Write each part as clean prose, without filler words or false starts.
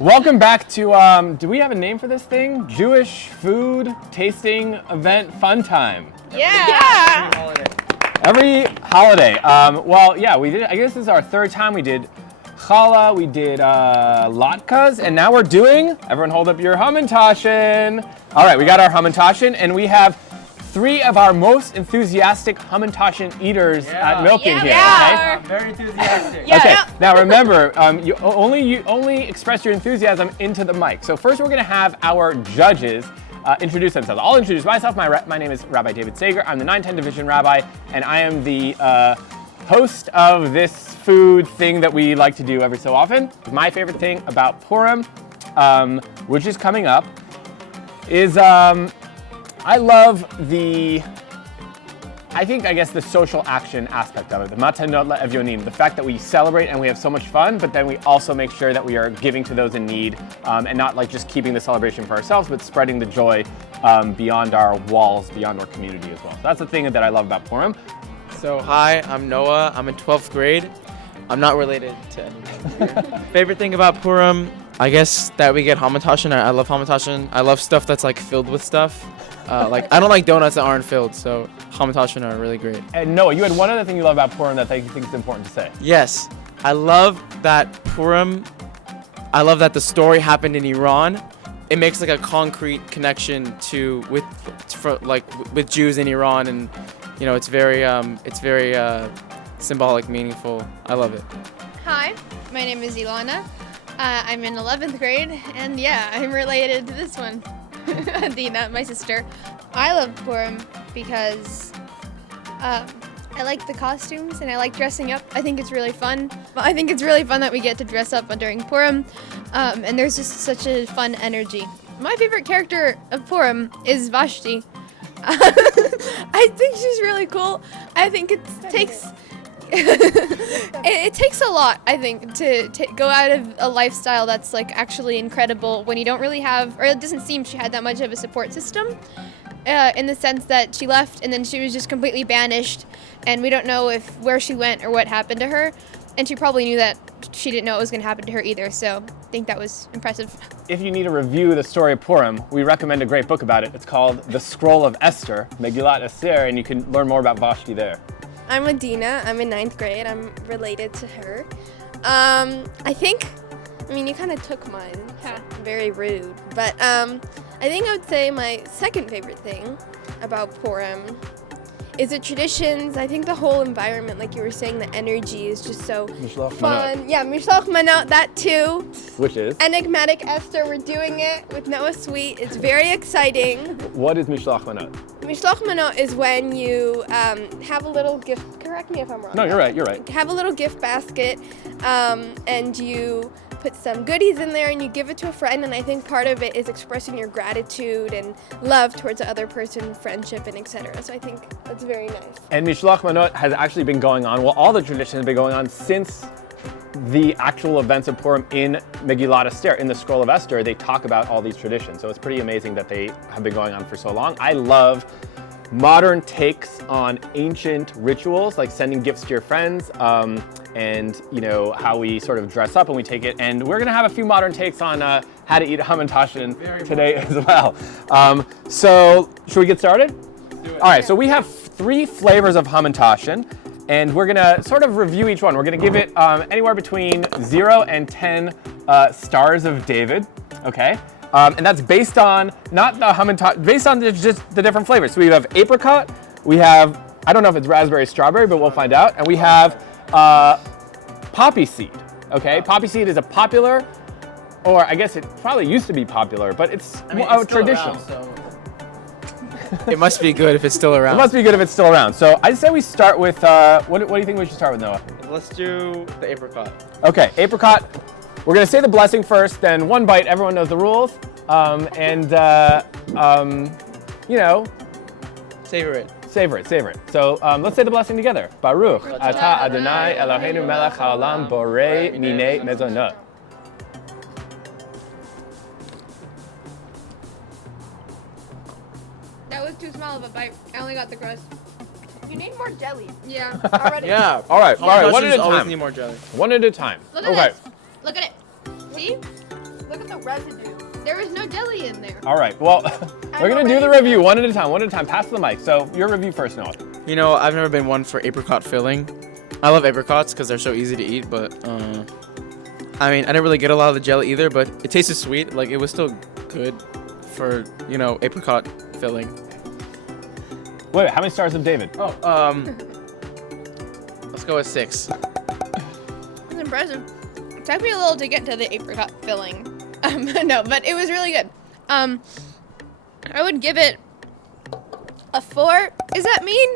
Welcome back to, do we have a name for this thing? Jewish food tasting event fun time. Yeah. Every holiday. Well, yeah, we did, I guess this is our third time. We did challah, we did latkes, and now we're doing, everyone hold up your Hamantashen. All right, we got our Hamantashen, and we have 3 of our most enthusiastic Hamantashen eaters at Milken here. Yeah. Okay? Very enthusiastic. Yeah. Okay, now remember, you only express your enthusiasm into the mic. So first we're gonna have our judges introduce themselves. I'll introduce myself. My name is Rabbi David Saiger. I'm the 910 Division Rabbi, and I am the host of this food thing that we like to do every so often. My favorite thing about Purim, which is coming up, is I love the social action aspect of it, the matanot le'evyonim, the fact that we celebrate and we have so much fun, but then we also make sure that we are giving to those in need, and not like just keeping the celebration for ourselves, but spreading the joy beyond our walls, beyond our community as well. So that's the thing that I love about Purim. So hi, I'm Noah. I'm in 12th grade. I'm not related to anyone here. Favorite thing about Purim, I guess that we get Hamantashen. I love Hamantashen. I love stuff that's like filled with stuff. Like I don't like donuts that aren't filled, so Hamantashen are really great. And Noah, you had one other thing you love about Purim that I think is important to say. Yes, I love that Purim. I love that the story happened in Iran. It makes like a concrete connection with Jews in Iran, and you know it's very symbolic, meaningful. I love it. Hi, my name is Ilana. I'm in 11th grade, and yeah, I'm related to this one. Dina, my sister. I love Purim because I like the costumes and I like dressing up. I think it's really fun. I think it's really fun that we get to dress up during Purim, and there's just such a fun energy. My favorite character of Purim is Vashti. I think she's really cool. I think it takes a lot, I think, to go out of a lifestyle that's like actually incredible when you don't really have, or it doesn't seem she had that much of a support system, in the sense that she left and then she was just completely banished, and we don't know where she went or what happened to her, and she probably knew that she didn't know it was going to happen to her either, so I think that was impressive. If you need to review the story of Purim, we recommend a great book about it. It's called The Scroll of Esther, Megillat Esther, and you can learn more about Vashti there. I'm Adina. I'm in 9th grade. I'm related to her. You kind of took mine. Yeah. Very rude. But I think I would say my second favorite thing about Purim is the traditions. I think the whole environment, like you were saying, the energy is just so Mishloach fun. manot. Yeah, Mishloach manot, that too. Which is? Enigmatic Esther, we're doing it with Noah Sweet. It's very exciting. What is Mishloach manot? Mishloach manot is when you have a little gift. Correct me if I'm wrong. No, you're right. Have a little gift basket, and you put some goodies in there and you give it to a friend, and I think part of it is expressing your gratitude and love towards the other person, friendship, and etc. So I think that's very nice. And Mishloach manot has actually been going on, well, all the traditions have been going on since the actual events of Purim in Megillat Esther, in the Scroll of Esther. They talk about all these traditions, so it's pretty amazing that they have been going on for so long. I love modern takes on ancient rituals, like sending gifts to your friends, and you know how we sort of dress up and we take it. And we're gonna have a few modern takes on how to eat Hamantashen today as well. So should we get started? All right, so we have 3 flavors of Hamantashen, and we're gonna sort of review each one. We're gonna give it anywhere between 0 and 10 stars of David, okay? And that's based on, not the Hamantashen, based on just the different flavors. So we have apricot, we have, I don't know if it's raspberry, strawberry, but we'll find out. And we have poppy seed, okay? Poppy seed is a popular, or I guess it probably used to be popular, but it's traditional. Around, so. It must be good if it's still around. It must be good if it's still around. So I'd say we start with, what do you think we should start with, Noah? Let's do the apricot. Okay, apricot. We're gonna say the blessing first, then one bite, everyone knows the rules. You know. Savor it. Savor it. So let's say the blessing together. Baruch atah Adonai Eloheinu melech haolam borei minei mezonot. That was too small of a bite. I only got the crust. You need more jelly. Yeah. Already. Yeah. All right. One at a Always time. need more jelly. One at a time. Look at Okay. this. Look at it. See? Look residue. There was no jelly in there. All right, well, we're gonna do the review one at a time. Pass the mic. So your review first, Noah. You know, I've never been one for apricot filling. I love apricots because they're so easy to eat, but I mean, I didn't really get a lot of the jelly either, but it tasted sweet. Like, it was still good for, you know, apricot filling. Wait, how many stars of David? Oh, let's go with 6. It's impressive. It took me a little to get to the apricot filling. No, but it was really good. I would give it a 4. Is that mean?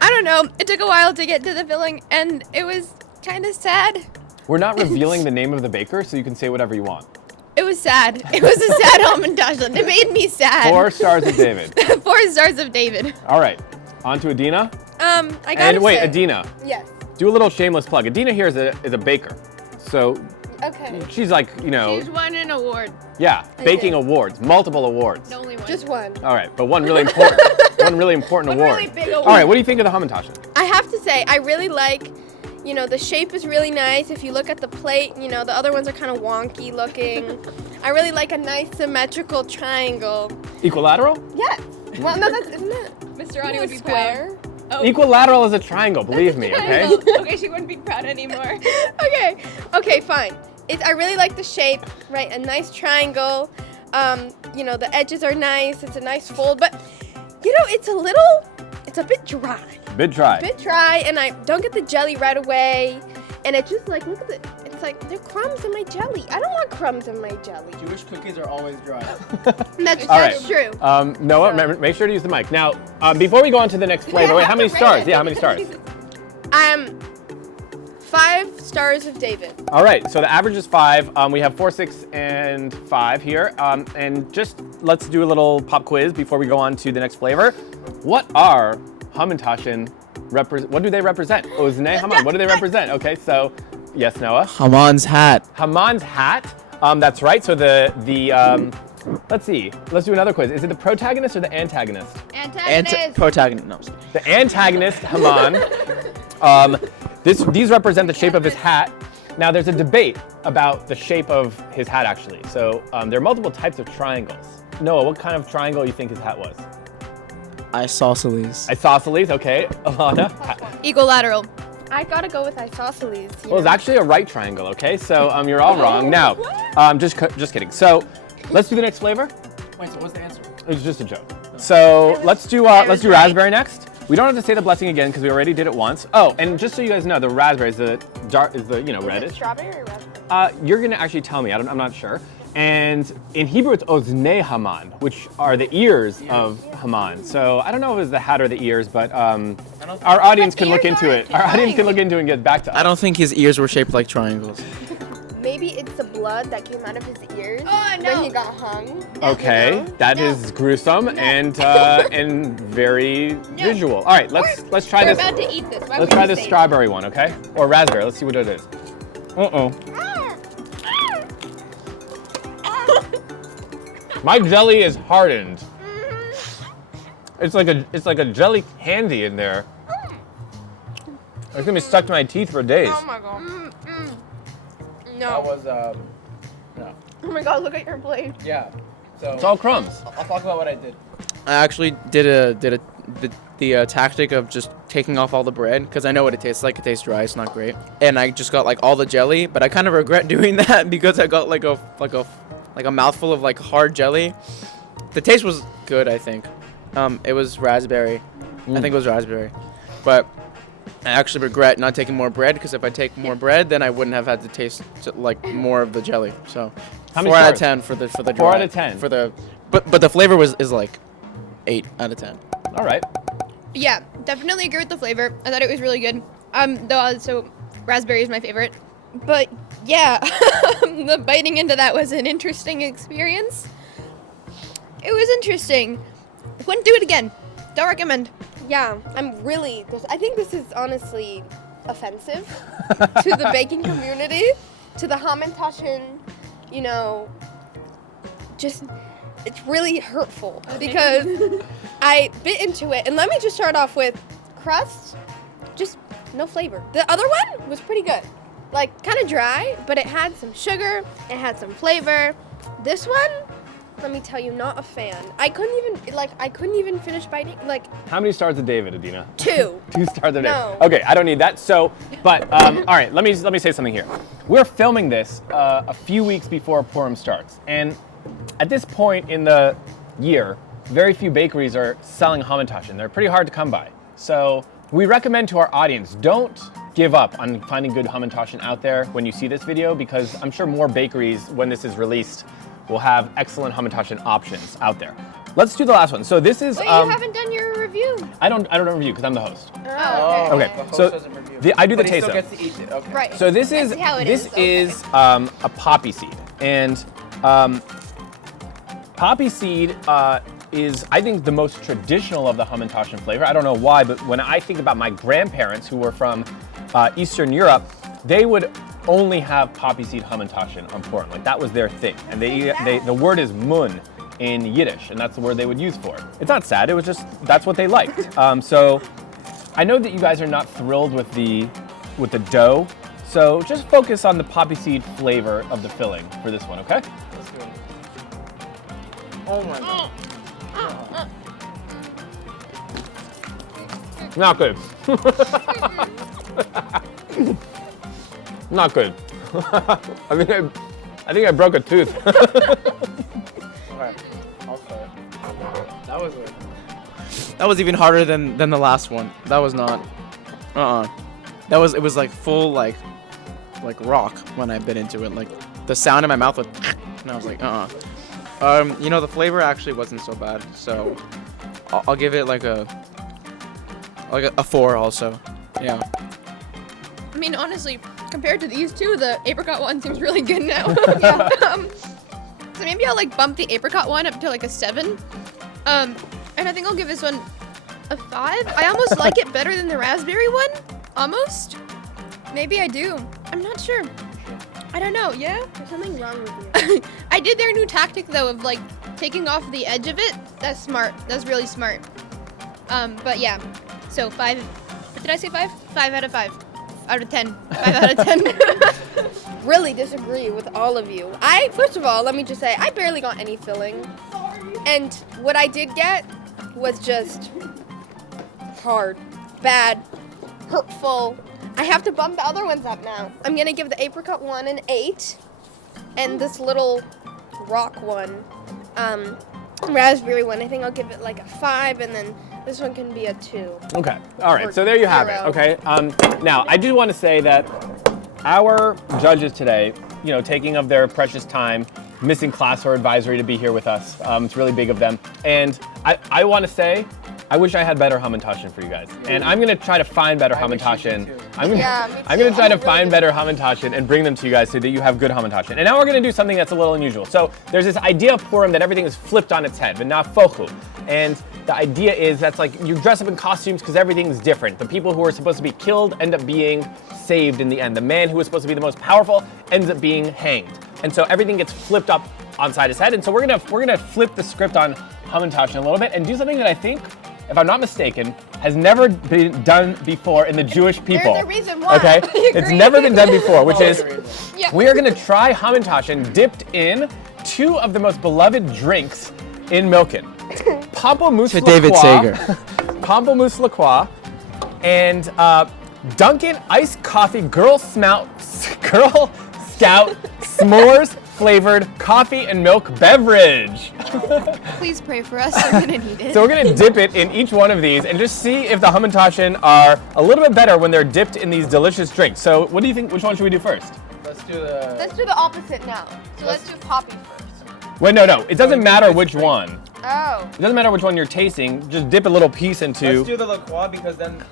I don't know. It took a while to get to the filling, and it was kind of sad. We're not revealing the name of the baker, so you can say whatever you want. It was sad. It was a sad Hamantashen. It made me sad. 4 stars of David. 4 stars of David. All right, on to Adina. I gotta And wait, say, Adina, Yes. do a little shameless plug. Adina here is a baker. So Okay. she's like, you know, She's won an award. yeah, I baking did. awards, multiple awards. The only one. Just one. All right, but one really important, One award. really big award. All right, what do you think of the Hamantashen? I have to say, I really like, you know, the shape is really nice. If you look at the plate, you know, the other ones are kind of wonky looking. I really like a nice symmetrical triangle. Equilateral? Yes. Well, no, that's, isn't it? Mr. Ronnie would be Square. proud. Oh. Equilateral is a triangle, believe me, okay? Okay, she wouldn't be proud anymore. Okay, fine. I really like the shape, right? A nice triangle. You know, the edges are nice. It's a nice fold, but you know, it's a bit dry. Bit dry. Bit dry, and I don't get the jelly right away. And it just like, look at it. It's like, there are crumbs in my jelly. I don't want crumbs in my jelly. Jewish cookies are always dry. That's All right. true. Noah, remember, make sure to use the mic. Now, before we go on to the next flavor, wait, how many stars? Yeah, how many stars? 5 stars of David. All right, so the average is 5. We have 4, 6, and 5 here. And just let's do a little pop quiz before we go on to the next flavor. What are Hamantashen what do they represent? Oznei Haman, what do they represent? Okay, so yes, Noah. Haman's hat. Haman's hat. That's right. So let's see. Let's do another quiz. Is it the protagonist or the antagonist? Antagonist. Protagonist. No, I'm sorry. The antagonist, Haman. These represent the shape of his hat. Now, there's a debate about the shape of his hat, actually. So there are multiple types of triangles. Noah, what kind of triangle you think his hat was? Isosceles. Isosceles, okay. Alana? Equilateral. I gotta go with isosceles. Well, it's actually a right triangle, okay? So you're all wrong. Now, just kidding. So let's do the next flavor. Wait, so what's the answer? It's just a joke. So let's do raspberry next. We don't have to say the blessing again because we already did it once. Oh, and just so you guys know, the raspberry is the reddish. Strawberry or raspberry? You're gonna actually tell me. I'm not sure. And in Hebrew, it's Oznei Haman, which are the ears of Haman. So I don't know if it's the hat or the ears, but our audience can look into it. Our audience can look into it and get back to us. I don't think his ears were shaped like triangles. Maybe it's the blood that came out of his ears Oh, no. when he got hung. Okay, You know? that is gruesome and very visual. All right, let's try We're this. about to eat this. Why Let's would try you this say strawberry one, okay? Or raspberry. Let's see what it is. Uh-oh. My jelly is hardened. It's like a jelly candy in there. It's gonna be stuck to my teeth for days. Oh my god. No. That was no. Oh my god, look at your plate. Yeah. So It's all crumbs. I'll talk about what I did. I actually did the tactic of just taking off all the bread because I know what it tastes like. It tastes dry. It's not great. And I just got like all the jelly, but I kind of regret doing that because I got like a mouthful of like hard jelly. The taste was good, I think. It was raspberry. I think it was raspberry, but I actually regret not taking more bread because if I take more bread, then I wouldn't have had to taste like more of the jelly. So How many 4 out of stars? 10 for the 4 dry. out of 10. for the but the flavor is like 8 out of 10. All right. Yeah, definitely agree with the flavor. I thought it was really good. So raspberry is my favorite. But yeah, the biting into that was an interesting experience. It was interesting. Wouldn't do it again. Don't recommend. Yeah, I think this is honestly offensive to the baking community, to the Hamantashen, you know, just, it's really hurtful because I bit into it. And let me just start off with crust, just no flavor. The other one was pretty good. Like, kind of dry, but it had some sugar, it had some flavor. This one, let me tell you, not a fan. I couldn't even finish biting. Like, How many stars did David, Adina? 2. 2 stars a day. No. Okay, I don't need that. So, but all right, let me say something here. We're filming this a few weeks before Purim starts, and at this point in the year, very few bakeries are selling Hamantashen. They're pretty hard to come by. So we recommend to our audience, don't give up on finding good Hamantashen out there when you see this video, because I'm sure more bakeries, when this is released, will have excellent Hamantashen options out there. Let's do the last one. So this is. Wait, you haven't done your review. I don't review because I'm the host. Oh, okay. Okay, so I do the taste Still of. gets to eat it. Okay. Right. So this is That's how it this is, is a poppy seed, and poppy seed is, I think, the most traditional of the Hamantashen flavor. I don't know why, but when I think about my grandparents who were from Eastern Europe, they would only have poppy seed Hamantashen on Purim. Like that was their thing, and the word is mun in Yiddish, and that's the word they would use for it. It's not sad. It was just that's what they liked. So I know that you guys are not thrilled with the dough, so just focus on the poppy seed flavor of the filling for this one, okay? Let's do it. Oh my god. Not good. Not good. I think I broke a tooth. Okay. I'll start. That was even harder than the last one. That was not. It was like full like rock when I bit into it. Like the sound in my mouth was, and I was like, the flavor actually wasn't so bad. So I'll give it like a 4 also. Yeah. I mean, honestly, compared to these two, the apricot one seems really good now. Yeah. So maybe I'll like bump the apricot one up to like a 7. And I think I'll give this one a 5. I almost like it better than the raspberry one. Almost. Maybe I do. I'm not sure. I don't know. Yeah? There's something wrong with you. I did their new tactic though of like taking off the edge of it. That's smart. That's really smart. But yeah. So 5. Did I say 5? 5 out of 5. Out of 10. 5 out of 10. Really disagree with all of you. First of all, let me just say, I barely got any filling. And what I did get was just hard, bad, hurtful. I have to bump the other ones up now. I'm gonna give the apricot one an 8, and this little rock one, raspberry one, I think I'll give it like a 5, and then this one can be a 2. Okay. All right. So there you have it. 0. Okay. Now I do want to say that our judges today, taking of their precious time, missing class or advisory to be here with us. It's really big of them. And I want to say, I wish I had better Hamantashen for you guys. And I'm going to try to find better Hamantashen. I'm going to try to find better Hamantashen and bring them to you guys so that you have good Hamantashen. And now we're going to do something that's a little unusual. So there's this idea of Purim that everything is flipped on its head, but not fochu. And the idea is that's like you dress up in costumes because everything's different. The people who are supposed to be killed end up being saved in the end. The man who was supposed to be the most powerful ends up being hanged. And so everything gets flipped up onside his head. And so we're gonna flip the script on Hamantashen a little bit and do something that I think, if I'm not mistaken, has never been done before in the Jewish people. There's a reason why. Okay, it's never been done before, which is Yeah. we are gonna try Hamantashen dipped in 2 of the most beloved drinks in Milken. Pamplemousse To David LaCroix, Saiger. Pamplemousse LaCroix, and Dunkin' iced coffee Girl Scout s'mores flavored coffee and milk beverage. Please pray for us. I'm gonna need it. So we're gonna dip it in each one of these and just see if the Hamantashen are a little bit better when they're dipped in these delicious drinks. So what do you think? Which one should we do first? Let's do the. Let's do the opposite now. So let's do poppy first. Wait, no. It doesn't matter which one. Oh. It doesn't matter which one you're tasting. Just dip a little piece into. Let's do the LaCroix because then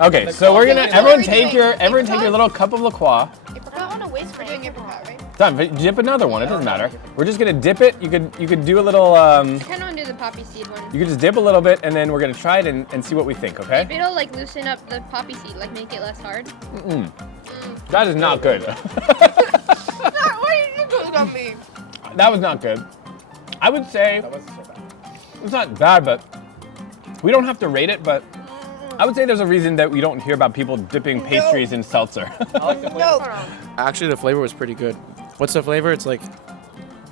Okay, so we're gonna Okay, everyone so take we're doing your little cup of LaCroix. I don't want to waste. We're doing apricot, right? Done. Dip another one. It doesn't matter. We're just gonna dip it. You could do a little. I kind of want to do the poppy seed one. You could just dip a little bit, and then we're gonna try it and see what we think. Okay? Maybe it'll like loosen up the poppy seed, like make it less hard. That is not good. What are you doing on me? That was not good. I would say That wasn't so bad. it's not bad, but we don't have to rate it. But I would say there's a reason that we don't hear about people dipping pastries in seltzer. I like the flavor. No. Actually, the flavor was pretty good. What's the flavor? It's like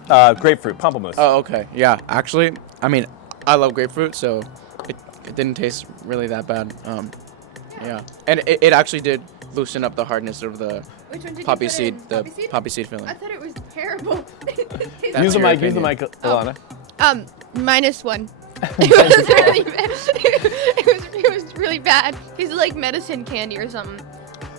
Grapefruit, pamplemousse. Oh, okay. Yeah, actually, I mean, I love grapefruit, so it didn't taste really that bad. Yeah, and it actually did loosen up the hardness of the Which one did you poppy put seed, in? the poppy seed filling. I thought it was terrible. That's use the your mic, use the opinion. mic, Ilana. -1. It was really bad. It was really bad. It's like medicine candy or something.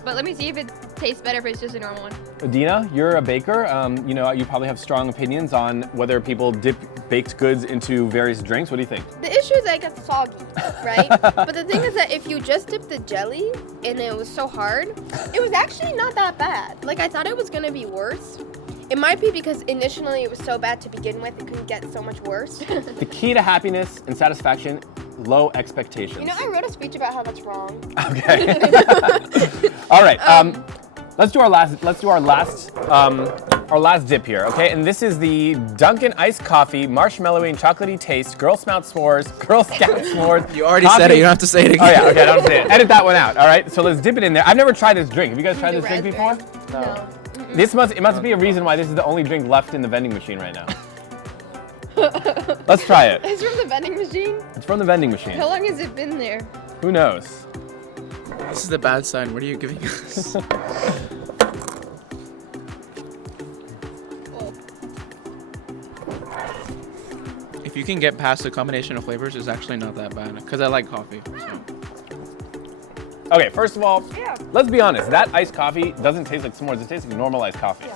But let me see if it tastes better if it's just a normal one. Adina, you're a baker. You know, you probably have strong opinions on whether people dip baked goods into various drinks. What do you think? The issue is that it gets soggy, right? But the thing is that if you just dip the jelly and it was so hard, it was actually not that bad. Like, I thought it was gonna be worse. It might be because initially it was so bad to begin with, it couldn't get so much worse. The key to happiness and satisfaction, low expectations. You know, I wrote a speech about how that's wrong. Okay. All right. Let's do our last dip here, okay? And this is the Dunkin' iced coffee, marshmallowy and chocolatey taste, Girl Scout s'mores, Girl Scout s'mores. You already said it. You don't have to say it again. Oh yeah, okay, I don't say it. Edit that one out. All right. So let's dip it in there. I've never tried this drink. Have you guys tried The this drink raspberry. before? No. It must be a reason why this is the only drink left in the vending machine right now. Let's try it. It's from the vending machine? It's from the vending machine. How long has it been there? Who knows? This is the bad sign. What are you giving us? If you can get past the combination of flavors, it's actually not that bad. Because I like coffee. So. Okay, first of all, let's be honest. That iced coffee doesn't taste like s'mores. It tastes like normal iced coffee.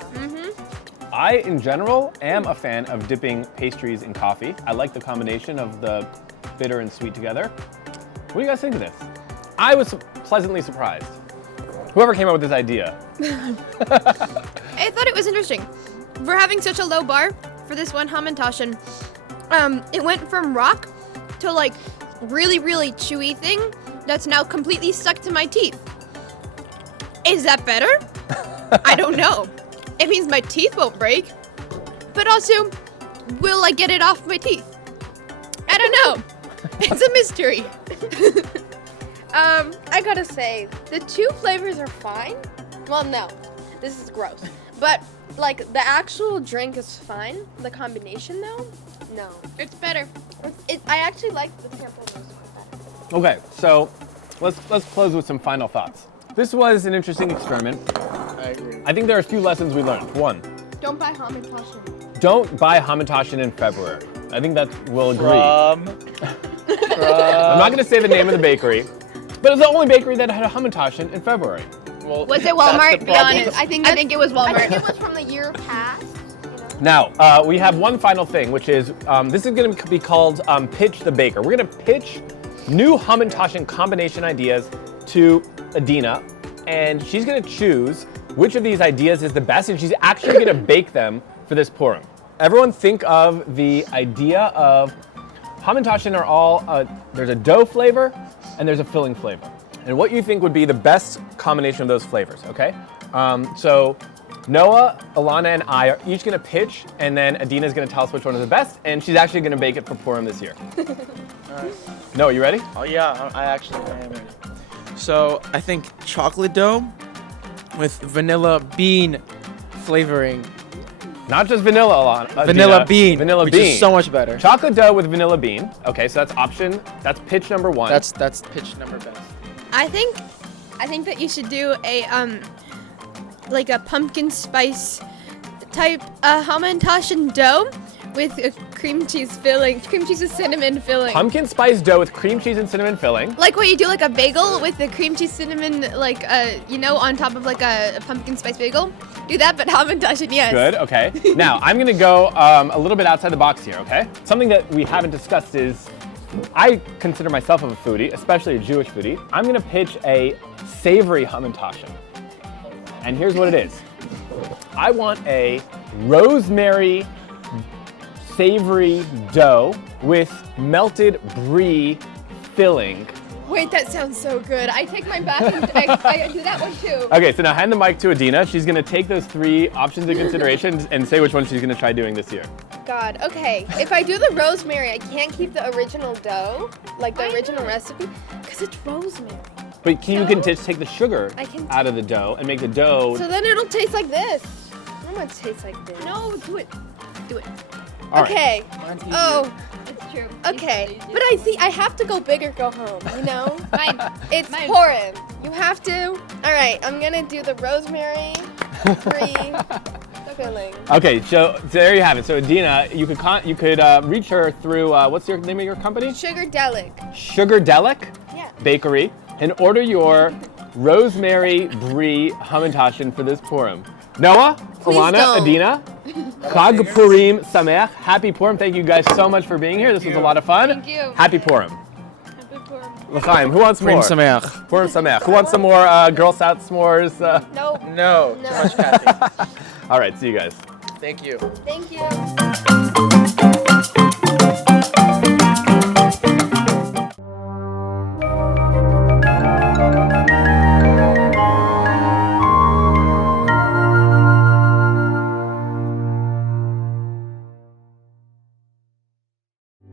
I, in general, am a fan of dipping pastries in coffee. I like the combination of the bitter and sweet together. What do you guys think of this? I was pleasantly surprised. Whoever came up with this idea. I thought it was interesting. We're having such a low bar for this one Hamantashen. It went from rock to like really, really chewy thing that's now completely stuck to my teeth. Is that better? I don't know. It means my teeth won't break, but also, will I get it off my teeth? I don't know. It's a mystery. I gotta say, the two flavors are fine. Well, no, this is gross. But, like, the actual drink is fine. The combination, though, no. It's better. I actually like the pamplemousse one better. Okay, so let's close with some final thoughts. This was an interesting experiment. I agree. I think there are a few lessons we learned. One, Don't buy Hamantashen. don't buy Hamantashen in February. I think that we'll agree. I'm I'm not going to say the name of the bakery, but it's the only bakery that had a Hamantashen in February. Well, Was it Walmart? that's the Be problem. honest. I think it was I think Walmart. it was from the year past. You know? Now, we have one final thing, which is this is going to be called Pitch the Baker. We're going to pitch new Hamantashen combination ideas to Adina, and she's going to choose which of these ideas is the best, and she's actually going to bake them for this Purim. Everyone think of the idea of Hamantashen are all, there's a dough flavor and there's a filling flavor. And what you think would be the best combination of those flavors, okay? So Noah, Alana, and I are each gonna pitch, and then Adina's gonna tell us which one is the best, and she's actually gonna bake it for Purim this year. Noah, you ready? Oh yeah, I actually am ready. So I think chocolate dough with vanilla bean flavoring. Not just vanilla, Alana. Vanilla Adina. bean, Vanilla which bean. is so much better. Chocolate dough with vanilla bean. Okay, so that's pitch number one. That's pitch number best. I think that you should do a like a pumpkin spice type Hamantashen dough with a cream cheese filling, cream cheese with cinnamon filling. pumpkin spice dough with cream cheese and cinnamon filling. Like what you do, like a bagel with the cream cheese cinnamon, like on top of like a pumpkin spice bagel. Do that, but Hamantashen, yes. Good, okay. Now, I'm gonna go a little bit outside the box here, okay? Something that we haven't discussed is, I consider myself a foodie, especially a Jewish foodie. I'm gonna pitch a savory Hamantashen. And here's what it is. I want a rosemary savory dough with melted brie filling. Wait, that sounds so good. I take mine back and I do that one too. Okay, so now hand the mic to Adina. She's gonna take those three options into consideration and say which one she's gonna try doing this year. God, okay. If I do the rosemary, I can't keep the original dough, like the original recipe, because it's rosemary. But you can just take the sugar I can out of the dough and make the dough. So then it'll taste like this. I don't want it to taste like this. No, do it. Do it. All right. Okay. Oh, It's true. okay. But I have to go big or go home, you know? Fine. It's Mine. Purim. You have to. All right, I'm gonna do the rosemary free filling. Okay, so there you have it. So Adina, you could reach her through what's your name of your company? Sugar Delic. Sugardelic Yeah. Bakery, and order your rosemary brie Hamantashen for this Purim. Noah, Please Alana, don't. Adina, Chag Purim Sameach. Happy Purim. Thank you guys so much for being here. This was a lot of fun. Thank you. Happy Purim. Happy Purim. L'chaim, who wants Purim more? Sameach. Purim Sameach. Who wants some more Girl Scout s'mores? Nope. No. No. Too much caffeine. All right, see you guys. Thank you. Thank you.